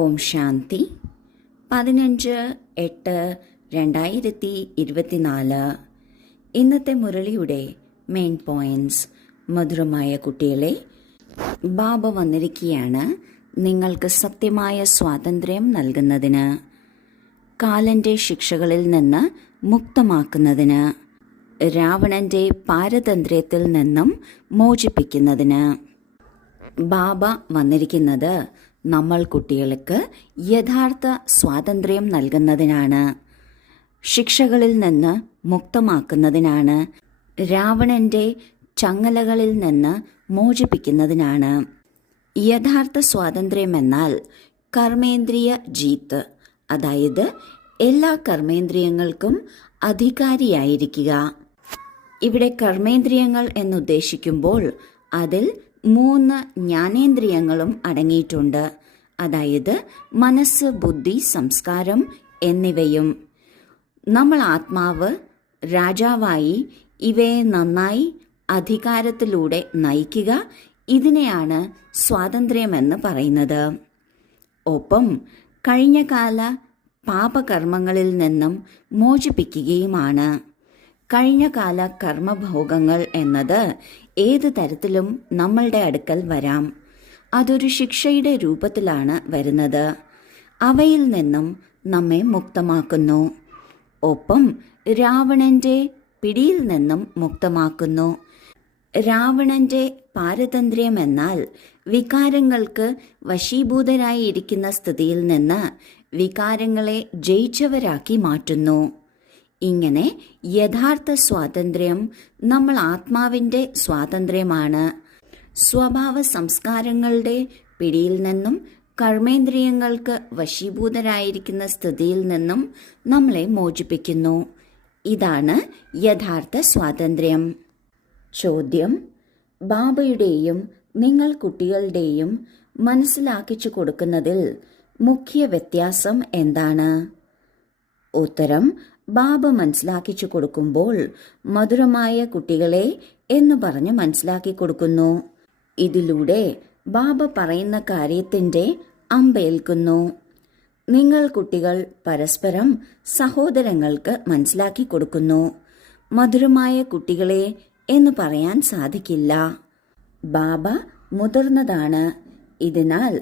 ഓം ശാന്തി. 15/8/2024. ഇന്നത്തെ മുരളിയുടെ main points. മധുരമായ കുട്ടികളെ, ബാബ വന്നിരിക്കുകയാണ് നിങ്ങൾക്ക് സത്യമായ സ്വാതന്ത്ര്യം നൽകുന്നതിന്, കാലന്റെ ശിക്ഷകളിൽ നിന്ന് മുക്തമാക്കുന്നതിന്, രാവണന്റെ പാരതന്ത്ര്യത്തിൽ നിന്നും മോചിപ്പിക്കുന്നതിന്. ബാബ വന്നിരിക്കുന്നത് നമ്മൾ കുട്ടികൾക്ക് യഥാർത്ഥ സ്വാതന്ത്ര്യം നൽകുന്നതിനാണ്, ശിക്ഷകളിൽ നിന്ന് മുക്തമാക്കുന്നതിനാണ്, രാവണന്റെ ചങ്ങലകളിൽ നിന്ന് മോചിപ്പിക്കുന്നതിനാണ്. യഥാർത്ഥ സ്വാതന്ത്ര്യം എന്നാൽ കർമ്മേന്ദ്രിയ ജീത്ത്, അതായത് എല്ലാ കർമ്മേന്ദ്രിയങ്ങൾക്കും അധികാരിയായിരിക്കുക. ഇവിടെ കർമ്മേന്ദ്രിയങ്ങൾ എന്നുദ്ദേശിക്കുമ്പോൾ അതിൽ 3 ജ്ഞാനേന്ദ്രിയങ്ങളും അടങ്ങിയിട്ടുണ്ട്. അതായത് മനസ്സ്, ബുദ്ധി, സംസ്കാരം എന്നിവയും. നമ്മൾ ആത്മാവ് രാജാവായി ഇവയെ നന്നായി അധികാരത്തിലൂടെ നയിക്കുക, ഇതിനെയാണ് സ്വാതന്ത്ര്യമെന്ന് പറയുന്നത്. ഒപ്പം കഴിഞ്ഞകാല പാപകർമ്മങ്ങളിൽ നിന്നും മോചിപ്പിക്കുകയുമാണ്. കഴിഞ്ഞകാല കർമ്മഭോഗങ്ങൾ എന്നത് ഏത് തരത്തിലും നമ്മളുടെ അടുക്കൽ വരാം. അതൊരു ശിക്ഷയുടെ രൂപത്തിലാണ് വരുന്നത്. അവയിൽ നിന്നും നമ്മെ മുക്തമാക്കുന്നു. ഒപ്പം രാവണന്റെ പിടിയിൽ നിന്നും മുക്തമാക്കുന്നു. രാവണന്റെ പാരതന്ത്ര്യം എന്നാൽ വികാരങ്ങൾക്ക് വശീഭൂതരായിരിക്കുന്ന സ്ഥിതിയിൽ നിന്ന് വികാരങ്ങളെ ജയിച്ചവരാക്കി മാറ്റുന്നു. ഇങ്ങനെ യഥാർത്ഥ സ്വാതന്ത്ര്യം നമ്മൾ ആത്മാവിൻ്റെ സ്വാതന്ത്ര്യമാണ്. സ്വഭാവ സംസ്കാരങ്ങളുടെ പിടിയിൽ നിന്നും കർമ്മേന്ദ്രിയങ്ങൾക്ക് വശീഭൂതരായിരിക്കുന്ന സ്ഥിതിയിൽ നിന്നും നമ്മളെ മോചിപ്പിക്കുന്നു. ഇതാണ് യഥാർത്ഥ സ്വാതന്ത്ര്യം. ചോദ്യം: ബാബയുടെയും നിങ്ങൾ കുട്ടികളുടെയും മനസ്സിലാക്കിച്ചു കൊടുക്കുന്നതിൽ മുഖ്യ വ്യത്യാസം എന്താണ്? ഉത്തരം: ബാബ മനസ്സിലാക്കിച്ചു കൊടുക്കുമ്പോൾ മധുരമായ കുട്ടികളെ എന്ന് പറഞ്ഞ് മനസ്സിലാക്കി കൊടുക്കുന്നു. ഇതിലൂടെ ബാബ പറയുന്ന കാര്യത്തിൻ്റെ അമ്പേൽക്കുന്നു. നിങ്ങൾ കുട്ടികൾ പരസ്പരം സഹോദരങ്ങൾക്ക് മനസ്സിലാക്കി കൊടുക്കുന്നു. മധുരമായ കുട്ടികളെ എന്ന് പറയാൻ സാധിക്കില്ല. ബാബ മുതിർന്നതാണ്. ഇതിനാൽ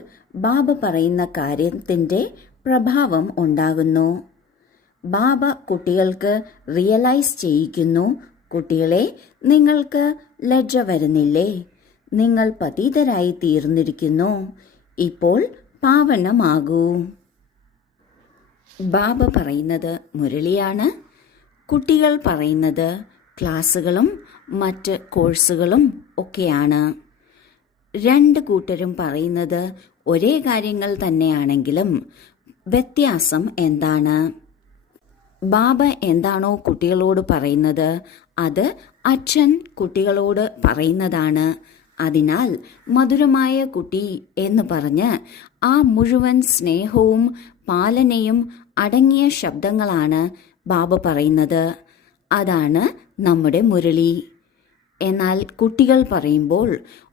ബാബ പറയുന്ന കാര്യത്തിൻ്റെ പ്രഭാവം ഉണ്ടാകുന്നു. ബാബ കുട്ടികൾക്ക് റിയലൈസ് ചെയ്യിക്കുന്നു, കുട്ടികളെ, നിങ്ങൾക്ക് ലജ്ജ വരുന്നില്ലേ? നിങ്ങൾ പതീതരായി തീർന്നിരിക്കുന്നു. ഇപ്പോൾ പാവനമാകൂ. ബാബ പറയുന്നത് മുരളിയാണ്. കുട്ടികൾ പറയുന്നത് ക്ലാസ്സുകളും മറ്റ് കോഴ്സുകളും ഒക്കെയാണ്. 2 കൂട്ടരും പറയുന്നത് ഒരേ കാര്യങ്ങൾ തന്നെയാണെങ്കിലും വ്യത്യാസം എന്താണ്? ബാബ എന്താണോ കുട്ടികളോട് പറയുന്നത് അത് അച്ഛൻ കുട്ടികളോട് പറയുന്നതാണ്. അതിനാൽ മധുരമായ കുട്ടി എന്ന് പറഞ്ഞ് ആ മുഴുവൻ സ്നേഹവും പാലനയും അടങ്ങിയ ശബ്ദങ്ങളാണ് ബാബ പറയുന്നത്. അതാണ് നമ്മുടെ മുരളി. എന്നാൽ കുട്ടികൾ പറയുമ്പോൾ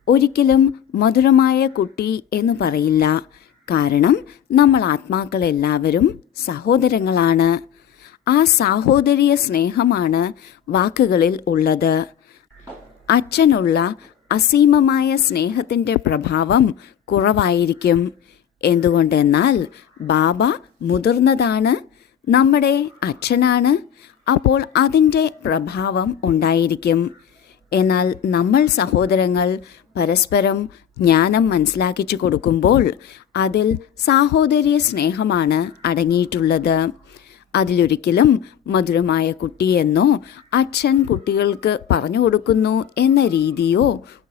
ഒരിക്കലും മധുരമായ കുട്ടി എന്ന് പറയില്ല. കാരണം നമ്മൾ ആത്മാക്കളെല്ലാവരും സഹോദരങ്ങളാണ്. ആ സാഹോദര്യ സ്നേഹമാണ് വാക്കുകളിൽ ഉള്ളത്. അച്ഛനുള്ള അസീമമായ സ്നേഹത്തിൻ്റെ പ്രഭാവം കുറവായിരിക്കും. എന്തുകൊണ്ടെന്നാൽ ബാബ മുതിർന്നതാണ്, നമ്മുടെ അച്ഛനാണ്. അപ്പോൾ അതിൻ്റെ പ്രഭാവം ഉണ്ടായിരിക്കും. എന്നാൽ നമ്മൾ സഹോദരങ്ങൾ പരസ്പരം ജ്ഞാനം മനസ്സിലാക്കിച്ചു കൊടുക്കുമ്പോൾ അതിൽ സാഹോദര്യ സ്നേഹമാണ് അടങ്ങിയിട്ടുള്ളത്. അതിലൊരിക്കലും മധുരമായ കുട്ടിയെന്നോ അച്ഛൻ കുട്ടികൾക്ക് പറഞ്ഞു കൊടുക്കുന്നു എന്ന രീതിയോ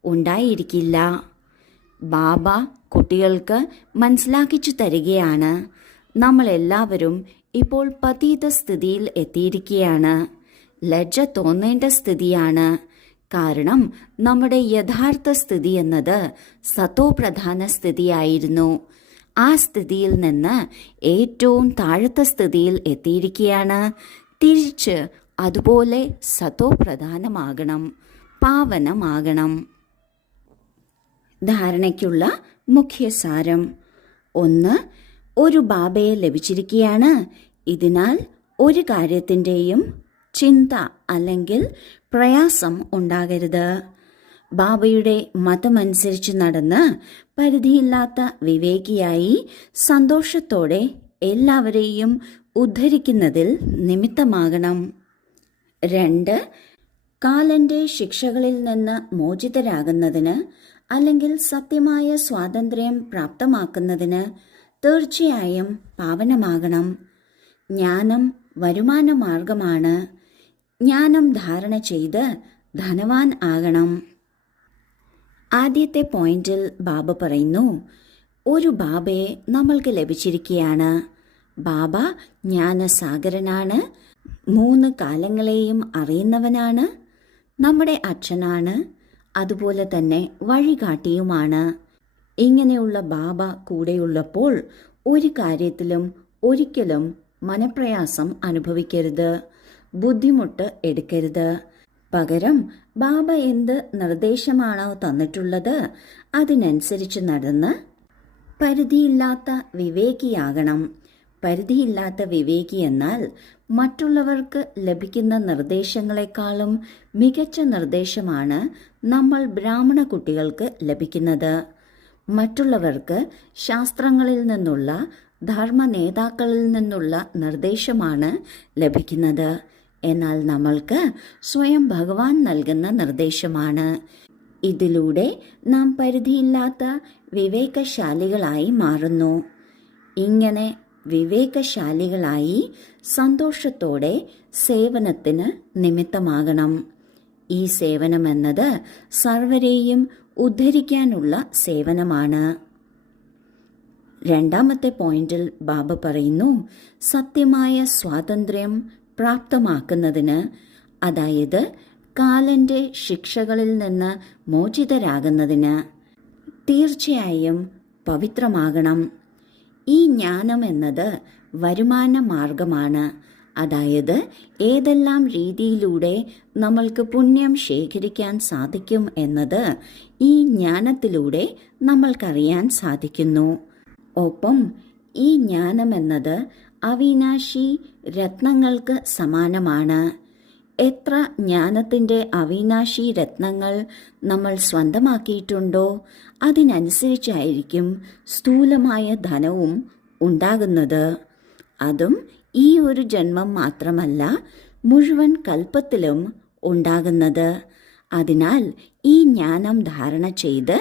ഉണ്ടായിരിക്കില്ല. ബാബ കുട്ടികൾക്ക് മനസ്സിലാക്കിച്ചു തരികയാണ്. നമ്മളെല്ലാവരും ഇപ്പോൾ പതീത സ്ഥിതിയിൽ എത്തിയിരിക്കുകയാണ്. ലജ്ജ തോന്നേണ്ട സ്ഥിതിയാണ്. കാരണം നമ്മുടെ യഥാർത്ഥ സ്ഥിതി എന്നത് സതോ പ്രധാന സ്ഥിതിയായിരുന്നു. ആ സ്ഥിതിയിൽ നിന്ന് ഏറ്റവും താഴത്തെ സ്ഥിതിയിൽ എത്തിയിരിക്കുകയാണ്. തിരിച്ച് അതുപോലെ സതോ പ്രധാനമാകണം, പാവനമാകണം. ധാരണയ്ക്കുള്ള മുഖ്യസാരം: 1. ഒരു ബാബയെ ലഭിച്ചിരിക്കുകയാണ്. ഇതിനാൽ ഒരു കാര്യത്തിൻ്റെയും ചിന്ത അല്ലെങ്കിൽ പ്രയാസം ഉണ്ടാകരുത്. ബാബയുടെ മതമനുസരിച്ച് നടന്ന് പരിധിയില്ലാത്ത വിവേകിയായി സന്തോഷത്തോടെ എല്ലാവരെയും ഉദ്ധരിക്കുന്നതിൽ നിമിത്തമാകണം. 2. കാലന്റെ ശിക്ഷകളിൽ നിന്ന് മോചിതരാകുന്നതിന് അല്ലെങ്കിൽ സത്യമായ സ്വാതന്ത്ര്യം പ്രാപ്തമാക്കുന്നതിന് തീർച്ചയായും പാവനമാകണം. ജ്ഞാനം വരുമാന മാർഗമാണ്. ജ്ഞാനം ധാരണ ചെയ്ത് ധനവാൻ ആകണം. ആദ്യത്തെ പോയിന്റിൽ ബാബ പറയുന്നു, ഒരു ബാബയെ നമ്മൾക്ക് ലഭിച്ചിരിക്കുകയാണ്. ബാബ ജ്ഞാനസാഗരനാണ്, 3 കാലങ്ങളെയും അറിയുന്നവനാണ്, നമ്മുടെ അച്ഛനാണ്, അതുപോലെ തന്നെ വഴികാട്ടിയുമാണ്. ഇങ്ങനെയുള്ള ബാബ കൂടെയുള്ളപ്പോൾ ഒരു കാര്യത്തിലും ഒരിക്കലും മനപ്രയാസം അനുഭവിക്കരുത്, ബുദ്ധിമുട്ട് എടുക്കരുത്. പകരം ബാബ എന്ത് നിർദ്ദേശമാണോ തന്നിട്ടുള്ളത് അതിനനുസരിച്ച് നടന്ന് പരിധിയില്ലാത്ത വിവേകിയാകണം. പരിധിയില്ലാത്ത വിവേകി എന്നാൽ മറ്റുള്ളവർക്ക് ലഭിക്കുന്ന നിർദ്ദേശങ്ങളെക്കാളും മികച്ച നിർദ്ദേശമാണ് നമ്മൾ ബ്രാഹ്മണ കുട്ടികൾക്ക് ലഭിക്കുന്നത്. മറ്റുള്ളവർക്ക് ശാസ്ത്രങ്ങളിൽ നിന്നുള്ള ധർമ്മ നേതാക്കളിൽ നിന്നുള്ള നിർദ്ദേശമാണ് ലഭിക്കുന്നത്. എന്നാൽ നമ്മൾക്ക് സ്വയം ഭഗവാൻ നൽകുന്ന നിർദ്ദേശമാണ്. ഇതിലൂടെ നാം പരിധിയില്ലാത്ത വിവേകശാലികളായി മാറുന്നു. ഇങ്ങനെ വിവേകശാലികളായി സന്തോഷത്തോടെ സേവനത്തിന് നിമിത്തമാകണം. ഈ സേവനമെന്നത് സർവരെയും ഉദ്ധരിക്കാനുള്ള സേവനമാണ്. 2ാമത്തെ പോയിന്റിൽ ബാബ പറയുന്നു, സത്യമായ സ്വാതന്ത്ര്യം പ്രാപ്തമാക്കുന്നതിന്, അതായത് കാലന്റെ ശിക്ഷകളിൽ നിന്ന് മോചിതരാകുന്നതിന് തീർച്ചയായും പവിത്രമാകണം. ഈ ജ്ഞാനം എന്നത് വരുമാന മാർഗമാണ്. അതായത് ഏതെല്ലാം രീതിയിലൂടെ നമ്മൾക്ക് പുണ്യം ശേഖരിക്കാൻ സാധിക്കും എന്നത് ഈ ജ്ഞാനത്തിലൂടെ നമ്മൾക്കറിയാൻ സാധിക്കുന്നു. ഒപ്പം ഈ ജ്ഞാനം എന്നത് അവിനാശി രത്നങ്ങൾക്ക് സമാനമാണ്. എത്ര ജ്ഞാനത്തിൻ്റെ അവിനാശി രത്നങ്ങൾ നമ്മൾ സ്വന്തമാക്കിയിട്ടുണ്ടോ അതിനനുസരിച്ചായിരിക്കും സ്ഥൂലമായ ധനവും ഉണ്ടാകുന്നത്. അതും ഈ ഒരു ജന്മം മാത്രമല്ല, മുഴുവൻ കൽപ്പത്തിലും ഉണ്ടാകുന്നത്. അതിനാൽ ഈ ജ്ഞാനം ധാരണ ചെയ്ത്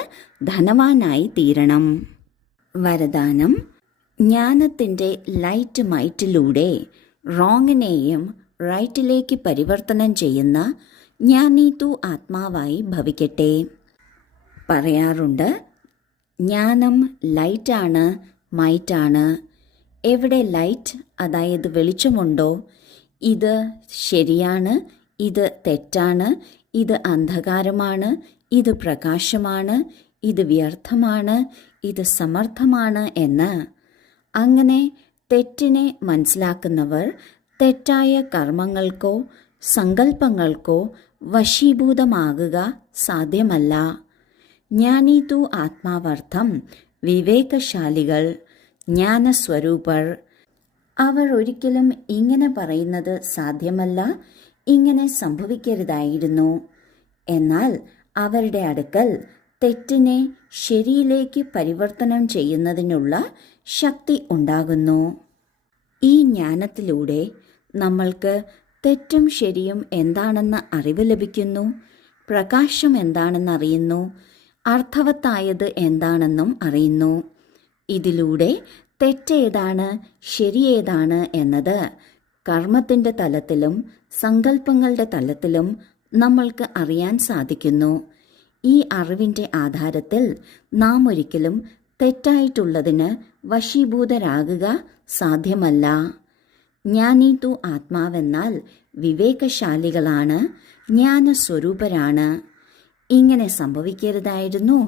ധനവാനായി തീരണം. വരദാനം: ജ്ഞാനത്തിൻ്റെ ലൈറ്റ് മൈറ്റിലൂടെ റോങ്ങിനെയും റൈറ്റിലേക്ക് പരിവർത്തനം ചെയ്യുന്ന ജ്ഞാനീതു ആത്മാവായി ഭവിക്കട്ടെ. പറയാറുണ്ട്, ജ്ഞാനം ലൈറ്റാണ്, മൈറ്റാണ്. എവിടെ ലൈറ്റ്, അതായത് വെളിച്ചമുണ്ടോ, ഇത് ശരിയാണ്, ഇത് തെറ്റാണ്, ഇത് അന്ധകാരമാണ്, ഇത് പ്രകാശമാണ്, ഇത് വ്യർത്ഥമാണ്, ഇത് സമർത്ഥമാണ് എന്ന് അങ്ങനെ തെറ്റിനെ മനസ്സിലാക്കുന്നവർ തെറ്റായ കർമ്മങ്ങൾക്കോ സങ്കല്പങ്ങൾക്കോ വശീഭൂതമാകുക സാധ്യമല്ല. ജ്ഞാനീതു ആത്മാവർത്ഥം വിവേകശാലികൾ, ജ്ഞാനസ്വരൂപർ. അവർ ഒരിക്കലും ഇങ്ങനെ പറയുന്നത് സാധ്യമല്ല, ഇങ്ങനെ സംഭവിക്കരുതായിരുന്നു. എന്നാൽ അവരുടെ അടുക്കൽ തെറ്റിനെ ശരിയിലേക്ക് പരിവർത്തനം ചെയ്യുന്നതിനുള്ള ശക്തി ഉണ്ടാകുന്നു. ഈ ജ്ഞാനത്തിലൂടെ നമ്മൾക്ക് തെറ്റും ശരിയും എന്താണെന്ന് അറിവ് ലഭിക്കുന്നു, പ്രകാശം എന്താണെന്ന് അറിയുന്നു, അർത്ഥവത്തായത് എന്താണെന്നും അറിയുന്നു. ഇതിലൂടെ തെറ്റേതാണ് ശരിയേതാണ് എന്നത് കർമ്മത്തിൻ്റെ തലത്തിലും സങ്കല്പങ്ങളുടെ തലത്തിലും നമ്മൾക്ക് അറിയാൻ സാധിക്കുന്നു. ഈ അറിവിൻ്റെ ആധാരത്തിൽ നാം ഒരിക്കലും തെറ്റായിട്ടുള്ളതിന് വശീഭൂതരാകുക സാധ്യമല്ല. ജ്ഞാനീതു ആത്മാവെന്നാൽ വിവേകശാലികളാണ്, ജ്ഞാനസ്വരൂപരാണ്. ഇങ്ങനെ സംഭവിക്കരുതായിരുന്നു,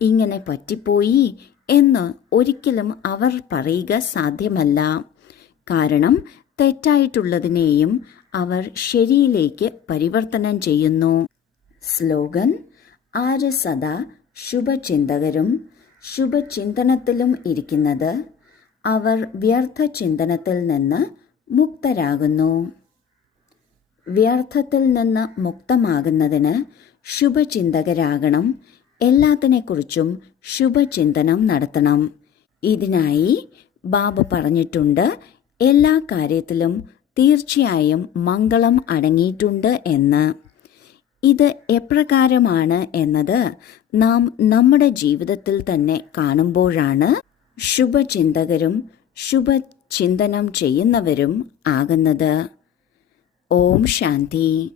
ഇങ്ങനെ പറ്റിപ്പോയി എന്ന് ഒരിക്കലും അവർ പറയുക സാധ്യമല്ല. കാരണം തെറ്റായിട്ടുള്ളതിനെയും അവർ ശരിയിലേക്ക് പരിവർത്തനം ചെയ്യുന്നു. സ്ലോഗൻ: ആര് സദാ ശുഭചിന്തകരും ശുഭചിന്തനത്തിലും ഇരിക്കുന്നത് അവർ വ്യർത്ഥ ചിന്തനത്തിൽ നിന്ന് മുക്തരാകുന്നു. വ്യർത്ഥത്തിൽ നിന്ന് മുക്തമാകുന്നതിന് ശുഭചിന്തകരാകണം. എല്ലാത്തിനെക്കുറിച്ചും ശുഭചിന്തനം നടത്തണം. ഇതിനായി ബാബ പറഞ്ഞിട്ടുണ്ട്, എല്ലാ കാര്യത്തിലും തീർച്ചയായും മംഗളം അടങ്ങിയിട്ടുണ്ട് എന്ന്. ഇത് എപ്രകാരമാണ് എന്നത് നാം നമ്മുടെ ജീവിതത്തിൽ തന്നെ കാണുമ്പോഴാണ് ശുഭചിന്തകരും ശുഭചിന്തനം ചെയ്യുന്നവരും ആകുന്നത്. ഓം ശാന്തി.